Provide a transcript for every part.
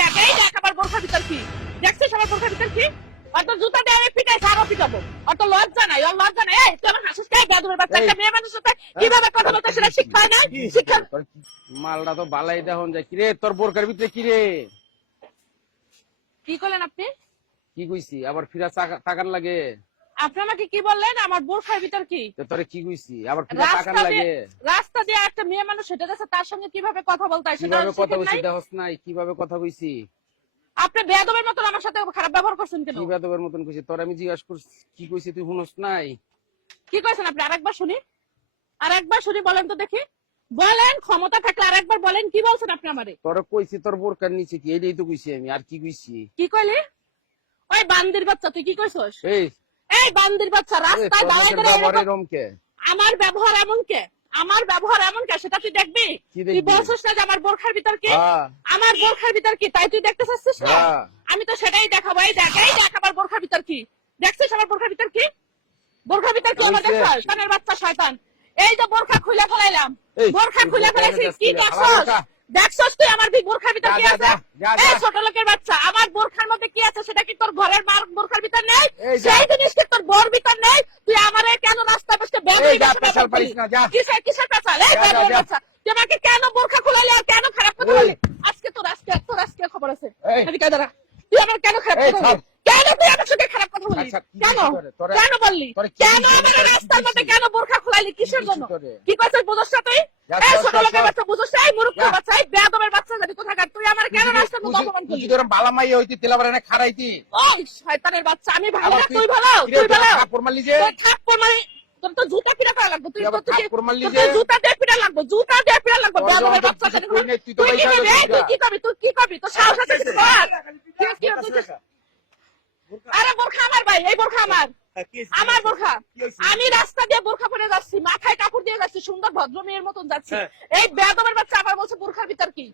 দেখ এই দেখ আমার বোরখার ভিতর কি? দেখছিস আমার বোরখার ভিতর কি? অত জুতা দিয়ে আমি পিটাবো। অত লজ্জা নাই ওর লজ্জা নাই। এই তুই আমার হাসিস কে? বাচ্চা একটা মেয়ে মানুষের সাথে কীভাবে কথা বলতে সেটা শিক্ষা না শিক্ষা মালটা তো বালাই দেখুন যায়। কিরে তোর বোরকার ভিতরে কিরে কি করলেন আপনি? কি কইছি? আবার ফিরা টাকার লাগে। আপনি আমাকে কি বললেন? আমার বোরখার ভিতর কি? তোরে কি কইছি? আবার টাকার রাস্তা লাগে? রাস্তা দিয়ে একটা মেয়ে মানুষ হেঁটে যাচ্ছে তার সঙ্গে কীভাবে কথা বলতে হয় সেটা কথা কইছি নাই? নাই কীভাবে কথা কইছি? আপনি বেয়াদবের মতন আমার সাথে খারাপ ব্যবহার করছেন কেন? কি মতন কইছি? তোর আমি জিজ্ঞাসা করছি কি কইছি তুই শুনস নাই? কি করেছেন আপনি? আরেকবার শুনি। আরেকবার শুনি বলেন তো দেখি। বলেন ক্ষমতা থাকলে আরেকবার বলেন কি বলছেন আপনি আমারে? তোরে কইছি তোর বোরকার নিচে কি? এটাই তো কইছি আমি আর কি কইছি? কি কইলি? ওই বান্দির বাচ্চা তুই কি কইছস? এই এই বান্দির বাচ্চা রাস্তায় তোর দাঁড়ায় মুখের এরকম- কে? আমার ব্যবহার এমন কে? আমার ব্যবহার এমন কে? সেটা তুই দেখবি? তুই বলছিস না যে আমার বোরখার ভিতর কি? হ্যাঁ। আমার বোরখার ভিতর কি? তাই তুই দেখতে চাচ্ছিস না? হ্যাঁ। আমি তো সেটাই দেখাবো। এই দেখ এই দেখ আমার বোরখার ভিতর কি? দেখছিস আমার বোরখার ভিতর কি? বোরখার ভিতর কি আমার। দেখছিস কানের বাচ্চা শয়তান? এই যে বোরখা খুলে ফেলাইলাম। বোরখা খুলে ফেলাইছিস কি দেখছস? দেখছস তুই আমার বোরখার ভিতর কি আছে? এই ছোট লোকের বাচ্চা আমার বোরখার মধ্যে কি আছে? সেটা কি তোর ঘরের মার বোরখার ভিতর নেই? সেই কি তোর ভিতর নেই তুই আমারে কেন রাস্তা বসতে। কিসের কিসের পেছাল এই আমাকে কেন বোরখা খুলালি আর কেন খারাপ কথা। আজকে তোর আজকে তোর আজকে খবর আছে। এদিকে দাঁড়া। তুই আমার কেন খারাপ কথা বললি থাম। কেন তুই আমার সাথে খারাপ কথা বললি আচ্ছা, কি কেন? তোরে? তোরে- কেন বললি? কেন আমার রাস্তার মধ্যে কেন বোরখা খুলাইলি? কিসের জন্য? কি করছিস বুঝছ না তুই? যা, এই সর, ছোট লোকের বাচ্চা বুঝছ এই মূর্খ বাচ্চা এই বেয়াদবের বাচ্চা যদি কোথাকার তুই আমার কেন রাস্তার মধ্যে অপমান করলি? বালা মাইয়া হইতি তেলাবার এনে খারাইতি ওই শয়তানের বাচ্চা আমি ভালো তুই ভালো তুই ভালো। থাপ্পড় মারলি যে? থাপ্পড় মারি তোর তো জুতা পিটা করা লাগবে তুই যে? জুতা দিয়ে পিটা লাগবে জুতা দিয়ে পিটা লাগবে বেয়াদবের বাচ্চা তুই কি করবি? তুই কি করবি তুই কি করবি তোর সাহস আছে তুই কর। তুই কি তুই কি- আরে এই বোরখা আমার। আমার বোরখা। আমি রাস্তা দিয়ে বোরখা পরে যাচ্ছি মাথায় কাপড় দিয়ে যাচ্ছি সুন্দর ভদ্র মেয়ের মতন যাচ্ছি। হ্যাঁ। এই বেদমের বাচ্চা আবার বলছে বোরখার ভিতর কি?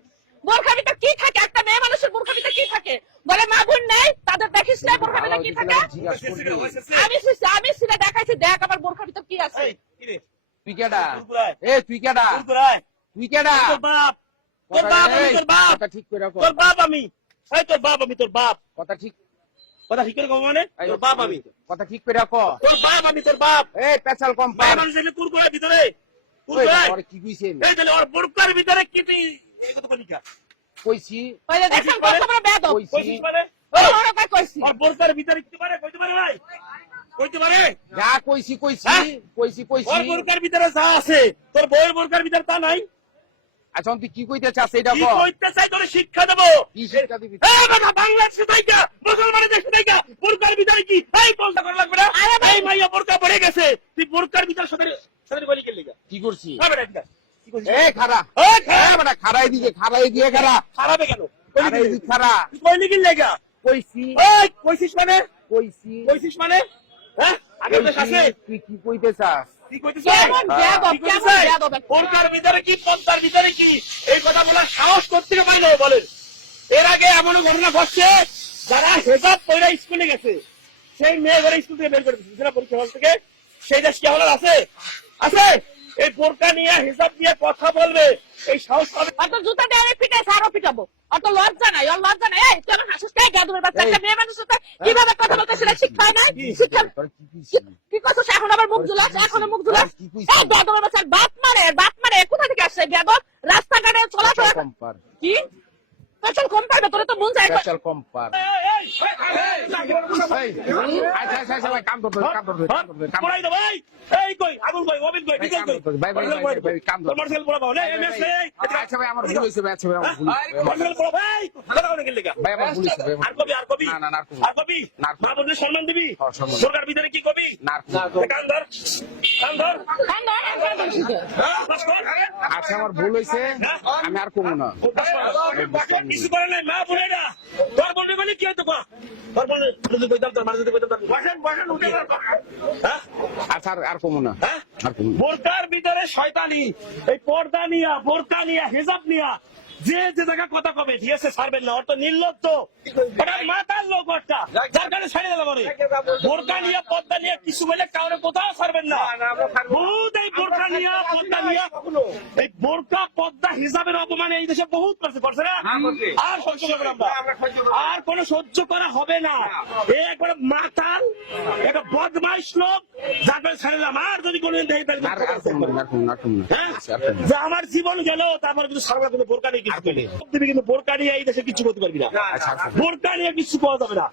বোরখার ভিতর কি থাকে? একটা মেয়ে মানুষের বোরখার ভিতর কি থাকে? বলে মা বোন নেই তাদের দেখিস না বোরখার ভিতর কি থাকে? আমি শুনছি, আমি সেটা দেখাইছি দেখ আমার বোরখার ভিতর কি আছে। তুই কেডা এ তুই কেডা তুই কেডা তোর বাপ। তোর বাপ আমি তোর বাপ। কথা ঠিক করে কর তোর বাপ আমি। এই তোর বাপ আমি তোর বাপ। কথা ঠিক কথা ঠিক করে কব মানে? তোর বাপ আমি। কথা ঠিক করে কর তোর বাপ আমি তোর বাপ। এই পেছাল কম ভাই পার মানুষ এসে কুরকুরার ভিতরে। ওই, কুরকুরাই কি কইছি? এই তাহলে ওর বোরকার ভিতরে কি তুই এই কথা বলি কইছি। ওই যে কত বড় বেয়াদব কইছি। মানে? ওই ওরা কইছি। ওর বোরকার ভিতরে কি পারে কইতে পারে ভাই? কইতে পারে? যা কইছি কইছি। হ্যাঁ? কইছি কইছি। ওর বোরকার ভিতরে যা আছে তোর বউয়ের বোরকার ভিতরে তা নাই। আচ্ছা তুই কি কইতে চাস এটা কি কইতে চাই তোর শিক্ষা দেবো? কি শিক্ষা দিবি এই বাবা বাংলাদেশে তাইকা মুসলমানের দেশে তাইকা বোরকার ভিতরে কি? এই বলটা করা লাগবে না। আরে ভাই। মাইয়া বোরকা পড়ে গেছে। তুই বোরকার ভিতরে সাথে সাথে বলি গেলি গা। কি করছি খাবে না কি করছিস এ খারা এই এ খারাপ বেটা খারাই দিকে খারাই দিয়ে খারা খারাপে কেন? খারাই দি খারা তুই কইলি গেলি গা। কইছি। এই কইছিস মানে? কইছি। কইছিস মানে? হ্যাঁ? আগে দেশ আছে তুই কি কইতে চাস? কি কইতেছ ভিতরে কি ভিতরে কি? এই কথা বলার সাহস করতে পারি না বলেন? এর আগে এমন ঘটনা ঘটছে যারা হেজাব পয়রা স্কুলে গেছে সেই মেয়ে ঘরে স্কুল থেকে বের করে দিচ্ছে পরীক্ষা হল থেকে? সেই দেশ কি হলার আছে? আছে? এই বোরকা নিয়ে হিসাব দিয়ে কথা বলবে এই সাহস পাবে? অত জুতা দিয়ে আমি পিটাইছি আরও পিটাবো। অত লজ্জা নাই ওর লজ্জা নাই। এই তুই হাসিস কে? বেয়াদবের বাচ্চা একটা মেয়ে মানুষের কীভাবে কথা বলতে সেটা শিক্ষা হয় না শিক্ষা করছিস এখন আবার মুখ ধুলাস এখনও মুখ ধুলাস? এই বেয়াদবের বাচ্চা বাপ মারে বাপ মারে কোথা থেকে আসছে? বেয়াদব রাস্তাঘাটে চলাফেরা কম পার কি পেছন কম পারবে তোরে তো মন যায় পেছাল কম পার আচ্ছা আচ্ছা আচ্ছা আচ্ছা আচ্ছা সম্মান দিবি হ্যাঁ, সরকার ভিতরে কি কবি। হ্যাঁ। আচ্ছা আমার ভুল হইছে আমি আর কমু না কিছু করে নাই মা বলে না তোর বলবি বলে কি হতো তোর বলে যদি কইতাম তোর মানে যদি কইতাম তোর বসেন বসেন উঠে। হ্যাঁ? আর- আর কমু না। হ্যাঁ? বোরকার ভিতরে শয়তানি এই পর্দা নিয়া বোরকা নিয়া হিজাব নিয়া যে যে জায়গা কথা কবে ঠিক আছে ছাড়বেন না ওর তো নির্লজ্জ ওটা মাতার লোক ওরটা যার কারণে ছাড়ে দিলাম ওরে বোরকা নিয়ে পদ্মা নিয়ে কিছু বলে কাউরে কোথাও ছাড়বেন না বহুত এই বোরকা নিয়ে পদ্মা নিয়ে এই বোরকা পদ্মা হিসাবের অপমানে এই দেশে বহুত করছে করছে না আর সহ্য করব আমরা আর কোন সহ্য করা হবে না এ একবারে মাতাল একটা বদমাইশ লোক যার কারণে ছাড়লাম আর যদি কোনোদিন দেখি। হ্যাঁ? যে আমার জীবন গেল তারপর কিন্তু সারা কিন্তু বোরকা করলে কিন্তু বোরকা নিয়ে এই দেশে কিছু করতে পারবি না। বোরকা নিয়ে কিছু পাওয়া যাবে না।